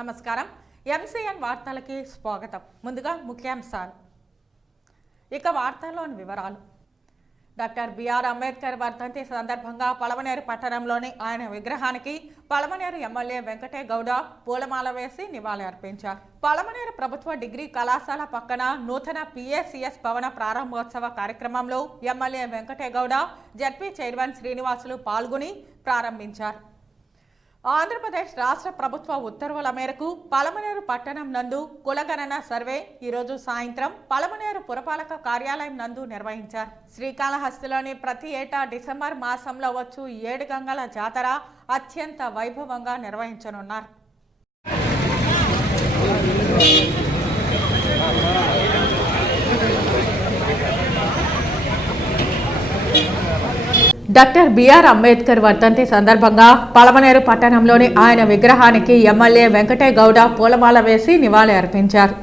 నమస్కారం ఎంసీఎన్ వార్తలకి స్వాగతం. ముందుగా ముఖ్యాంశాలు. ఇక వార్తల్లోని వివరాలు. డాక్టర్ బిఆర్ అంబేద్కర్ వర్ధంతి సందర్భంగా పలమనేరు పట్టణంలోని ఆయన విగ్రహానికి పలమనేరు ఎమ్మెల్యే వెంకటే గౌడ పూలమాల వేసి నివాళి అర్పించారు. పలమనేరు ప్రభుత్వ డిగ్రీ కళాశాల పక్కన నూతన పిఏసిఎస్ భవన ప్రారంభోత్సవ కార్యక్రమంలో MLA Venkate Gowda, ZP chairman Srinivasulu పాల్గొని ప్రారంభించారు. ఆంధ్రప్రదేశ్ రాష్ట్ర ప్రభుత్వ ఉత్తర్వుల మేరకు పలమనేరు పట్టణం నందు కులగణన సర్వే ఈరోజు సాయంత్రం పలమనేరు పురపాలక కార్యాలయం నందు నిర్వహించారు. శ్రీకాళహస్తిలోని ప్రతి ఏటా డిసెంబర్ మాసంలో వచ్చు 7 గంగల జాతర అత్యంత వైభవంగా నిర్వహించనున్నారు. డాక్టర్ బిఆర్ అంబేద్కర్ వర్ధంతి సందర్భంగా పలమనేరు పట్టణంలోని ఆయన విగ్రహానికి ఎమ్మెల్యే వెంకటే గౌడ పూలమాల వేసి నివాళి అర్పించారు.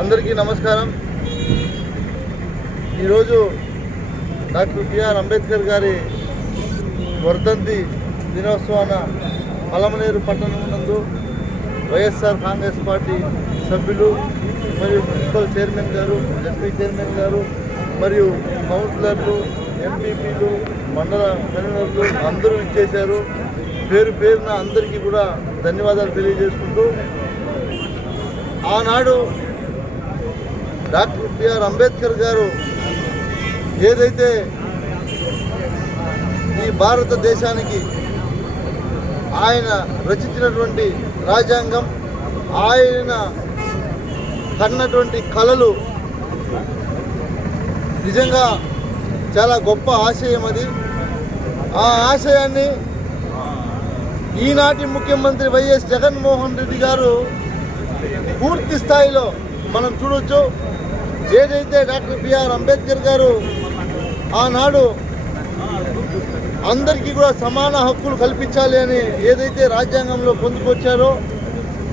అందరికీ నమస్కారం. ఈరోజు డాక్టర్ బిఆర్ అంబేద్కర్ గారి వర్ధంతి దినోత్సవాన పలమనేరు పట్టణం నందు వైఎస్ఆర్ కాంగ్రెస్ పార్టీ సభ్యులు మరియు మున్సిపల్ చైర్మన్ గారు, జడ్పీ చైర్మన్ గారు మరియు కౌన్సిలర్లు, ఎంపీపీలు, మండల కన్వీనర్లు అందరూ ఇచ్చేశారు. పేరు పేరున అందరికీ కూడా ధన్యవాదాలు తెలియజేసుకుంటూ, ఆనాడు డాక్టర్ బిఆర్ అంబేద్కర్ గారు ఏదైతే ఈ భారతదేశానికి ఆయన రచించినటువంటి రాజ్యాంగం, ఆయన కన్నటువంటి కళలు నిజంగా చాలా గొప్ప ఆశయం. అది ఆ ఆశయాన్ని ఈనాటి ముఖ్యమంత్రి వైఎస్ జగన్మోహన్ రెడ్డి గారు పూర్తి స్థాయిలో మనం చూడొచ్చు. ఏదైతే డాక్టర్ బిఆర్ అంబేద్కర్ గారు ఆనాడు అందరికీ కూడా సమాన హక్కులు కల్పించాలి అని ఏదైతే రాజ్యాంగంలో పొందుకొచ్చారో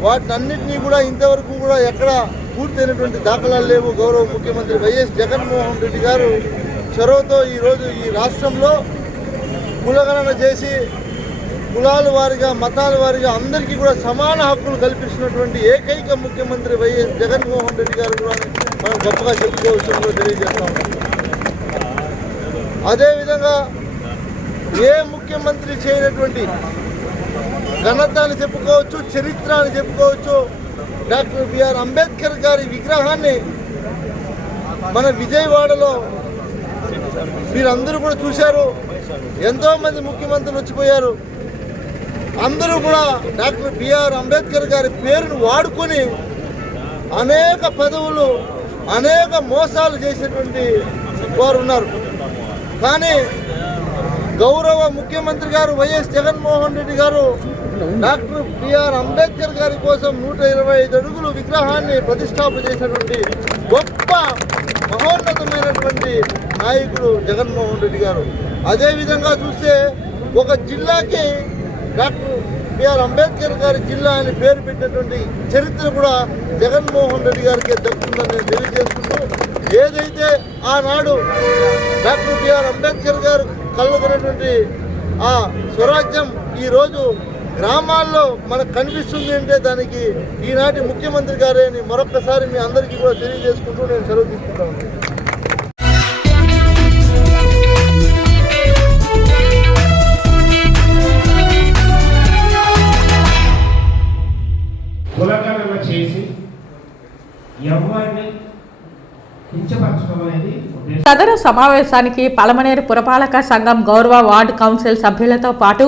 వాటినన్నింటినీ కూడా ఇంతవరకు కూడా ఎక్కడ పూర్తయినటువంటి దాఖలాలు లేవు. గౌరవ ముఖ్యమంత్రి వైఎస్ జగన్మోహన్ రెడ్డి గారు చొరవతో ఈరోజు ఈ రాష్ట్రంలో కులగణన చేసి కులాల వారిగా, మతాల వారిగా అందరికీ కూడా సమాన హక్కులు కల్పించినటువంటి ఏకైక ముఖ్యమంత్రి వైఎస్ జగన్మోహన్ రెడ్డి గారు కూడా మనం గొప్పగా చెప్పుకోవచ్చు కూడా తెలియజేస్తాం. అదేవిధంగా ఏ ముఖ్యమంత్రి చేయనటువంటి ఘనత అని చెప్పుకోవచ్చు, చరిత్ర అని చెప్పుకోవచ్చు. డాక్టర్ బిఆర్ అంబేద్కర్ గారి విగ్రహాన్ని మన విజయవాడలో మీరందరూ కూడా చూశారు. ఎంతోమంది ముఖ్యమంత్రులు వచ్చిపోయారు. అందరూ కూడా డాక్టర్ బిఆర్ అంబేద్కర్ గారి పేరును వాడుకొని అనేక పదవులు, అనేక మోసాలు చేసేటువంటి వారు ఉన్నారు. కానీ గౌరవ ముఖ్యమంత్రి గారు వైఎస్ జగన్మోహన్ రెడ్డి గారు డాక్టర్ బిఆర్ అంబేద్కర్ గారి కోసం 125 అడుగులు విగ్రహాన్ని ప్రతిష్టాపన చేసినటువంటి గొప్ప మహోన్నతమైనటువంటి నాయకుడు జగన్మోహన్ రెడ్డి గారు. అదేవిధంగా చూస్తే ఒక జిల్లాకి డాక్టర్ బిఆర్ అంబేద్కర్ గారి జిల్లా అని పేరు పెట్టినటువంటి చరిత్ర కూడా జగన్మోహన్ రెడ్డి గారికి దక్కుతుందని నేను తెలియజేసుకుంటూ, ఏదైతే ఆనాడు డాక్టర్ బిఆర్ అంబేద్కర్ గారు కలగనటువంటి ఆ స్వరాజ్యం ఈరోజు గ్రామాల్లో మనకు కనిపిస్తుంది అంటే దానికి ఈనాటి ముఖ్యమంత్రి గారే అని మరొక్కసారి మీ అందరికీ కూడా తెలియజేసుకుంటూ నేను సెలవు తీసుకుంటాను. కించపరచడం అనేది సదరు సమావేశానికి పలమనేరు పురపాలక సంఘం గౌరవ వార్డు కౌన్సిల్ సభ్యులతో పాటు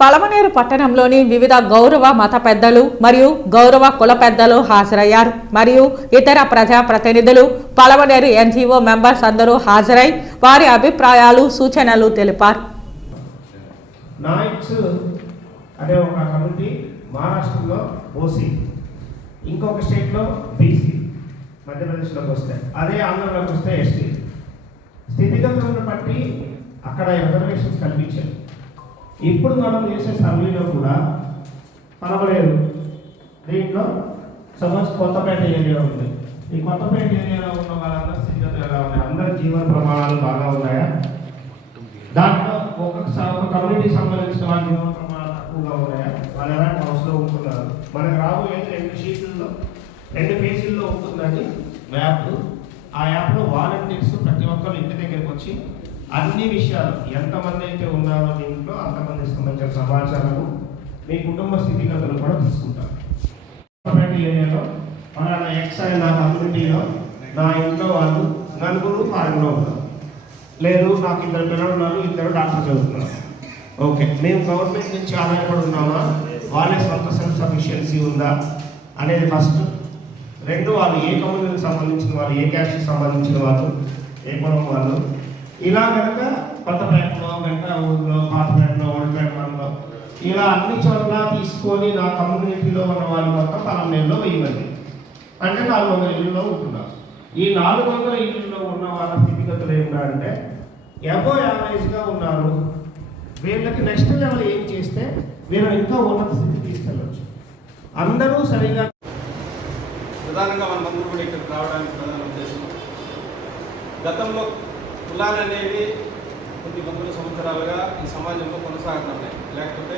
పలమనేరు పట్టణంలోని వివిధ గౌరవ మత పెద్దలు మరియు గౌరవ కుల పెద్దలు హాజరయ్యారు. మరియు ఇతర ప్రజా ప్రతినిధులు, పలమనేరు ఎన్జీఓ మెంబర్స్ అందరూ హాజరై వారి అభిప్రాయాలు, సూచనలు తెలిపారు. నాయిక్స్ అనే ఒక కమిటీ మహారాష్ట్రలో ఓసీ, ఇంకొక స్టేట్లో బీసీ, మధ్యప్రదేశ్లోకి వస్తే, అదే ఆంధ్రలోకి వస్తే ఎస్టీ. స్థితిగతులను బట్టి అక్కడ రిజర్వేషన్స్ కల్పించారు. ఇప్పుడు మనం చేసే సర్వేలో కూడా పలమనేరు దీంట్లో సపోజ్ కొత్తపేట ఏరియా ఉంది. ఈ కొత్తపేట ఏరియాలో ఉన్న వాళ్ళందరూ స్థితిగతులు ఎలా ఉన్నాయి, అందరి జీవన ప్రమాణాలు బాగా ఉన్నాయా, దాంట్లో ఒక కమ్యూనిటీ సంబంధించిన వాళ్ళ జీవన ప్రమాణాలు తక్కువగా ఉన్నాయా, వాళ్ళు ఎలాంటి హౌస్లో ఉంటున్నారు. మనకు రాబోయేది 2 పేజీల్లో ఉంటుందండి మ్యాప్. ఆ యాప్లో వాలంటీర్స్ ప్రతి ఒక్కరు ఇంటి దగ్గరికి వచ్చి అన్ని విషయాలు, ఎంతమంది అయితే ఉన్నారో దీంట్లో అంతమందికి సంబంధించిన సమాచారము, మీ కుటుంబ స్థితిగతులు కూడా తీసుకుంటారు. ఏరియాలో మన ఎక్స్ అనే నా కమ్యూనిటీలో నా ఇంట్లో వాళ్ళు 4 ఫారెన్లో ఉన్నారు, లేదు నాకు 2 పిల్లలు ఉన్నారు, 2 డాక్టర్ చదువుతున్నారు. ఓకే, మేము గవర్నమెంట్ నుంచి ఆదాయపడి ఉన్నామా, వాళ్ళే సొంత సెల్ఫ్ సఫిషియన్సీ ఉందా అనేది ఫస్ట్. 2, వాళ్ళు ఏ కమ్యూనిటీకి సంబంధించిన వాళ్ళు, ఏ క్యాస్ట్కి సంబంధించిన వాళ్ళు, ఏ కులం వాళ్ళు. ఇలా కనుక కొత్తపేటలో, వెంకటూరులో, పాతపేటలో, ఓడిపేటలో ఇలా అన్ని చోట్ల తీసుకొని నా కమ్యూనిటీలో ఉన్న వాళ్ళు మొత్తం 12 వెయ్యి, అంటే 400 ఇళ్ళలో ఉంటున్నారు. ఈ 400 ఇళ్ళలో ఉన్న వాళ్ళ స్థితిగతులు ఏంటంటే ఎబో యావరేజ్గా ఉన్నారు. వీళ్ళకి నెక్స్ట్ లెవెల్ ఏం చేస్తే వీళ్ళు ఇంకా ఉన్నత స్థితి తీసుకెళ్ళవచ్చు. అందరూ సరిగా ప్రధానంగా మనమందరూ కూడా ఇక్కడికి రావడానికి ప్రధాన ఉద్దేశం, గతంలో కులాలు అనేవి కొన్ని వందల సంవత్సరాలుగా ఈ సమాజంలో కొనసాగుతున్నాయి, లేకపోతే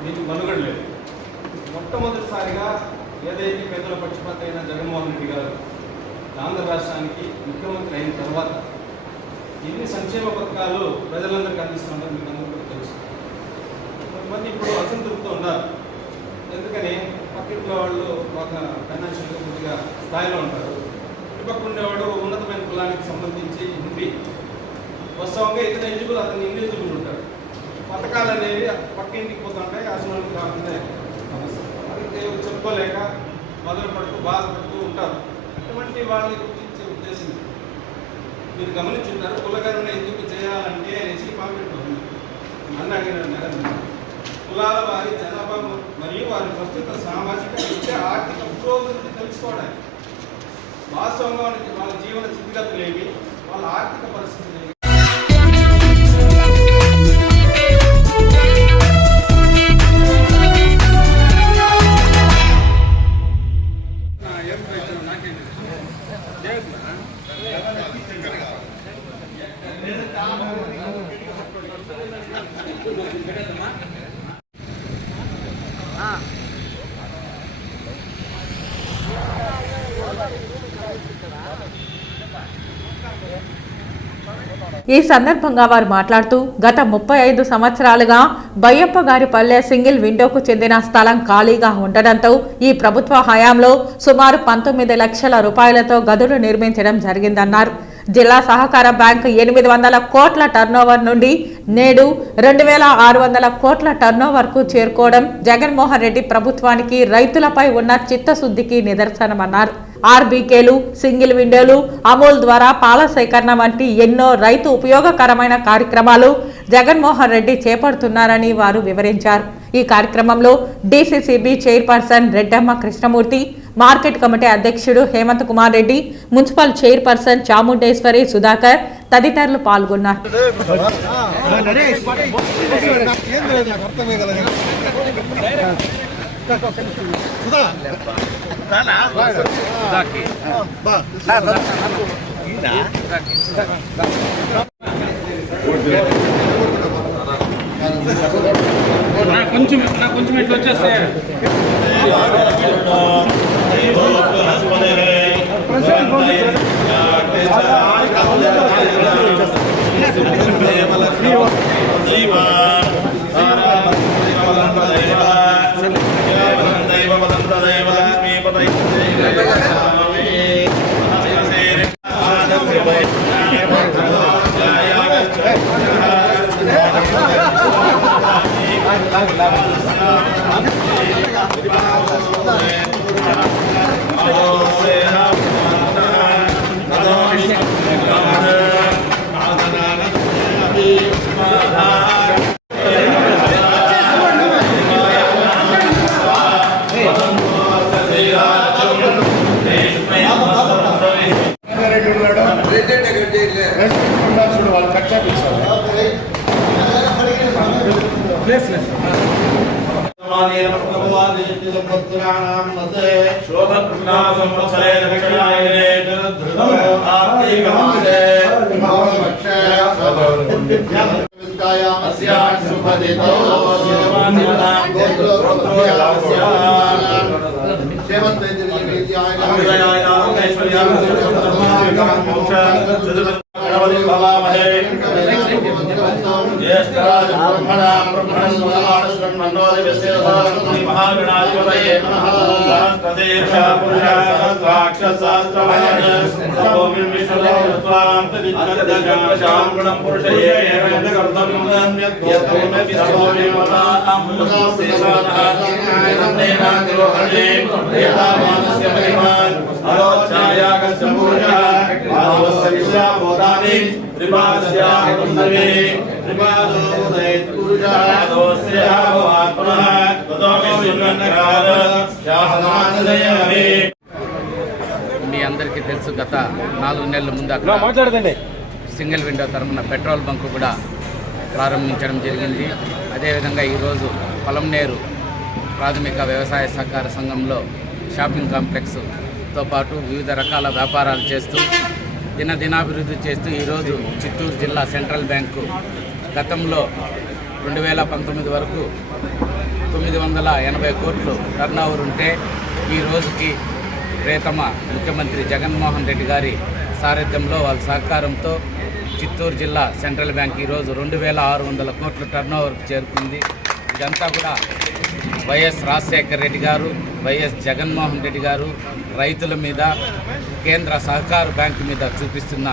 దీనికి మనుగడ లేదు. మొట్టమొదటిసారిగా ఏదైతే పెద్దల పక్షపాత అయిన జగన్మోహన్ రెడ్డి గారు ఆంధ్ర రాష్ట్రానికి ముఖ్యమంత్రి అయిన తర్వాత ఎన్ని సంక్షేమ పథకాలు ప్రజలందరికీ అందిస్తున్నారో మీకు అందరికీ తెలుసు. కొంతమంది ఇప్పుడు అసంతృప్తితో ఉన్నారు. ఎందుకని పక్కింట్లో వాళ్ళు ఒక ఫైనాన్షియల్గా కొద్దిగా స్థాయిలో ఉంటారు, ఇటుపక్క ఉండేవాడు ఉన్నతమైన కులానికి సంబంధించి ఉండి వాస్తవంగా ఇతర ఎలిజిబుల్, అతను ఇండివిజువల్ ఉంటాడు. పథకాలు అనేవి పక్క ఇంటికి పోతుంటాయి, ఆసనాలకు కాకుండా సమస్య అది చెప్పుకోలేక మొదలు పడుతూ బాధపడుతూ ఉంటారు. అటువంటి వాళ్ళని గుర్తించే ఉద్దేశం మీరు గమనించుంటారు. కులగణన ఎందుకు చేయాలంటే అనేసి కామెంట్ ఉంది అన్న కులాల వారి జనాభా మరియు వారి ప్రస్తుత సామాజిక, విద్య, ఆర్థిక పురోగతిని తెలుసుకోవడానికి, వాస్తవంగా వాళ్ళ జీవన స్థితిగతులు ఏమి, వాళ్ళ ఆర్థిక పరిస్థితులు ఏమి. ఈ సందర్భంగా వారు మాట్లాడుతూ గత 35 సంవత్సరాలుగా బయ్యప్ప గారి పల్లె సింగిల్ విండోకు చెందిన స్థలం ఖాళీగా ఉండడంతో ఈ ప్రభుత్వ హయాంలో సుమారు 19 లక్షల రూపాయలతో గదులు నిర్మించడం జరిగిందన్నారు. జిల్లా సహకార బ్యాంకు 800 కోట్ల టర్నోవర్ నుండి నేడు 2600 కోట్ల టర్నోవర్కు చేరుకోవడం జగన్మోహన్ రెడ్డి ప్రభుత్వానికి రైతులపై ఉన్న చిత్తశుద్ధికి నిదర్శనమన్నారు. ఆర్బీకేలు, సింగిల్ విండోలు, అమూల్ ద్వారా పాల సేకరణ వంటి ఎన్నో రైతు ఉపయోగకరమైన కార్యక్రమాలు జగన్మోహన్ రెడ్డి చేపడుతున్నారని వారు వివరించారు. ఈ కార్యక్రమంలో DCCB chairperson Reddamma Krishnamurthy, market committee అధ్యక్షుడు హేమంత్ కుమార్ రెడ్డి, మున్సిపల్ చైర్పర్సన్ చాముండేశ్వరి సుధాకర్ తదితరులు పాల్గొన్నారు. కొంచెం ఇట్లా వచ్చేస్తే చూడు వాళ్ళు కట్ చేపించాలి. మీ అందరికీ తెలుసు, గత 4 నెలల ముందు అక్కడ సింగిల్ విండో తరపున పెట్రోల్ బంకు కూడా ప్రారంభించడం జరిగింది. అదేవిధంగా ఈరోజు పొలంనేరు ప్రాథమిక వ్యవసాయ సహకార సంఘంలో షాపింగ్ కాంప్లెక్స్తో పాటు వివిధ రకాల వ్యాపారాలు చేస్తూ దినాభివృద్ధి చేస్తూ ఈరోజు చిత్తూరు జిల్లా సెంట్రల్ బ్యాంకు గతంలో 2019 వరకు 980 కోట్లు టర్నోవర్ ఉంటే ఈ రోజుకి ప్రియతమ ముఖ్యమంత్రి జగన్మోహన్ రెడ్డి గారి సారథ్యంలో వాళ్ళ సహకారంతో చిత్తూరు జిల్లా సెంట్రల్ బ్యాంక్ ఈరోజు 2600 కోట్ల టర్నోవర్కి చేరుకుంది. ఇదంతా కూడా వైఎస్ రాజశేఖర రెడ్డి గారు, వైఎస్ జగన్మోహన్ రెడ్డి గారు రైతుల మీద, కేంద్ర సహకార బ్యాంకు మీద చూపిస్తున్న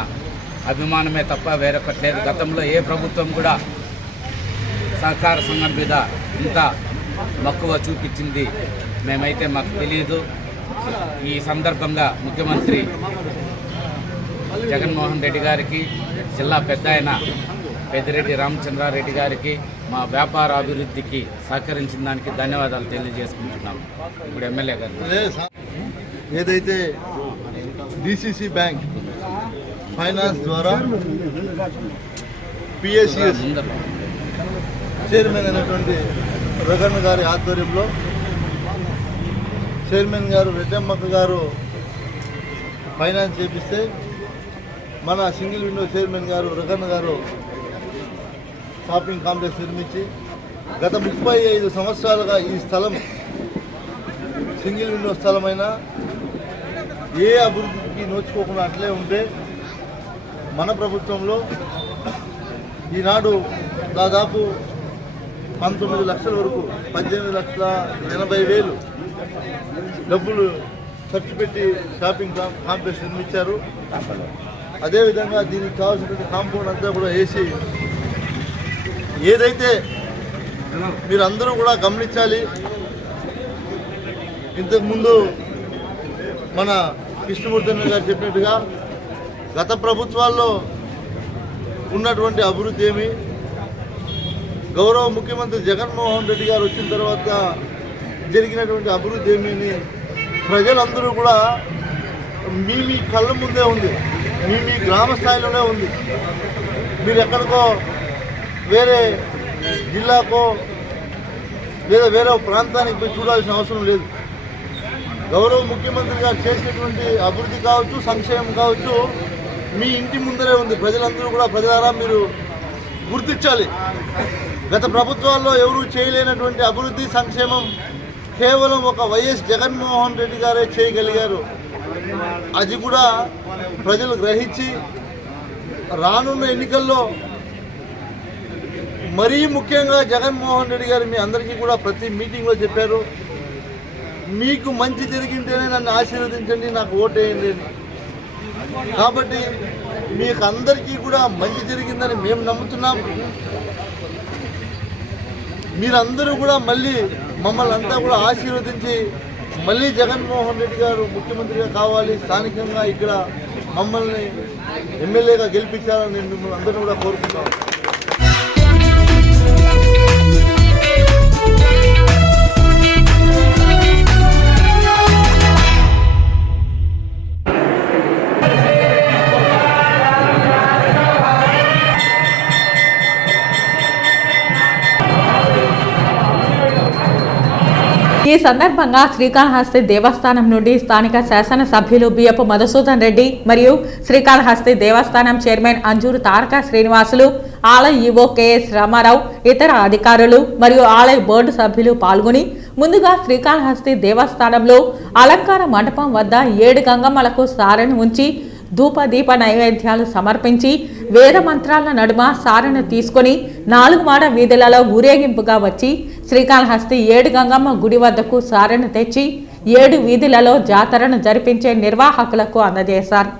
అభిమానమే తప్ప వేరొకటి లేదు. గతంలో ఏ ప్రభుత్వం కూడా సహకార సంఘం మీద ఇంత మక్కువ చూపించింది మేమైతే మాకు తెలియదు. ఈ సందర్భంగా ముఖ్యమంత్రి జగన్మోహన్ రెడ్డి గారికి, జిల్లా పెద్ద ఆయన పెద్దిరెడ్డి రామచంద్రారెడ్డి గారికి మా వ్యాపార అభివృద్ధికి సహకరించిన దానికి ధన్యవాదాలు తెలియజేసుకుంటున్నాము. ఇప్పుడు ఎమ్మెల్యే గారు ఏదైతే డిసిసి బ్యాంక్ ఫైనాన్స్ ద్వారా పిఎస్సిఎస్ చైర్మన్ అయినటువంటి రగన్న గారి ఆధ్వర్యంలో చైర్మన్ గారు రెడ్డమ్మక్క గారు ఫైనాన్స్ చేపిస్తే మన సింగిల్ విండో చైర్మన్ గారు రగన్న గారు షాపింగ్ కాంప్లెక్స్ నిర్మించి గత 35 సంవత్సరాలుగా ఈ స్థలం సింగిల్ విండో స్థలమైనా ఏ అభివృద్ధికి నోచుకోకుండా అట్లే ఉంటే మన ప్రభుత్వంలో ఈనాడు దాదాపు 19 లక్షల వరకు 18,80,000 డబ్బులు ఖర్చు పెట్టి షాపింగ్ కాంప్లెక్స్ నిర్మించారు. అదేవిధంగా దీనికి కావాల్సినటువంటి కాంపౌండ్ అంతా కూడా వేసి, ఏదైతే మీరందరూ కూడా గమనించాలి, ఇంతకుముందు మన కృష్ణమూర్తి గారు చెప్పినట్టుగా గత ప్రభుత్వాల్లో ఉన్నటువంటి అభివృద్ధి ఏమి, గౌరవ ముఖ్యమంత్రి జగన్మోహన్ రెడ్డి గారు వచ్చిన తర్వాత జరిగినటువంటి అభివృద్ధి ఏమని ప్రజలందరూ కూడా మీ కళ్ళ ముందే ఉంది, మీ గ్రామ స్థాయిలోనే ఉంది. మీరు ఎక్కడికో వేరే జిల్లాకో లేదా వేరే ప్రాంతానికి పోయి చూడాల్సిన అవసరం లేదు. గౌరవ ముఖ్యమంత్రి గారు చేసినటువంటి అభివృద్ధి కావచ్చు, సంక్షేమం కావచ్చు, మీ ఇంటి ముందరే ఉంది. ప్రజలందరూ కూడా ప్రజలారా మీరు గుర్తించాలి. గత ప్రభుత్వాల్లో ఎవరూ చేయలేనటువంటి అభివృద్ధి, సంక్షేమం కేవలం ఒక వైఎస్ జగన్మోహన్ రెడ్డి గారే చేయగలిగారు. అది కూడా ప్రజలు గ్రహించి రానున్న ఎన్నికల్లో మరీ ముఖ్యంగా జగన్మోహన్ రెడ్డి గారు మీ అందరికీ కూడా ప్రతి మీటింగ్లో చెప్పారు, మీకు మంచి జరిగింటేనే నన్ను ఆశీర్వదించండి, నాకు ఓటేయండి అని. కాబట్టి మీకు అందరికీ కూడా మంచి జరిగిందని మేము నమ్ముతున్నాం. మీరందరూ కూడా మళ్ళీ మమ్మల్ని అంతా కూడా ఆశీర్వదించి మళ్ళీ జగన్మోహన్ రెడ్డి గారు ముఖ్యమంత్రిగా కావాలి, స్థానికంగా ఇక్కడ మమ్మల్ని ఎమ్మెల్యేగా గెలిపించాలని నేను మిమ్మల్ని అందరూ కూడా కోరుకుంటున్నాను. ఈ సందర్భంగా శ్రీకాళహస్తి దేవస్థానం నుండి స్థానిక శాసనసభ్యులు బియ్యపు మధుసూదన్ రెడ్డి మరియు శ్రీకాళహస్తి దేవస్థానం చైర్మన్ అంజూరు తారక శ్రీనివాసులు, ఆలయ ఈవో కెఎస్ రామారావు, ఇతర అధికారులు మరియు ఆలయ బోర్డు సభ్యులు పాల్గొని ముందుగా శ్రీకాళహస్తి దేవస్థానంలో అలంకార మండపం వద్ద 7 గంగమ్మలకు సారెను ఉంచి ధూపదీప నైవేద్యాలు సమర్పించి వేద మంత్రాల నడుమ సారెను తీసుకొని 4 మాడ వీధులలో ఊరేగింపుగా వచ్చి శ్రీకాళహస్తి 7 గంగమ్మ గుడి వద్దకు సారెను తెచ్చి 7 వీధులలో జాతరను జరిపించే నిర్వాహకులకు అందజేశారు.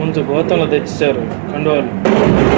ముందు గోతంలో తెచ్చారు కండువాలు.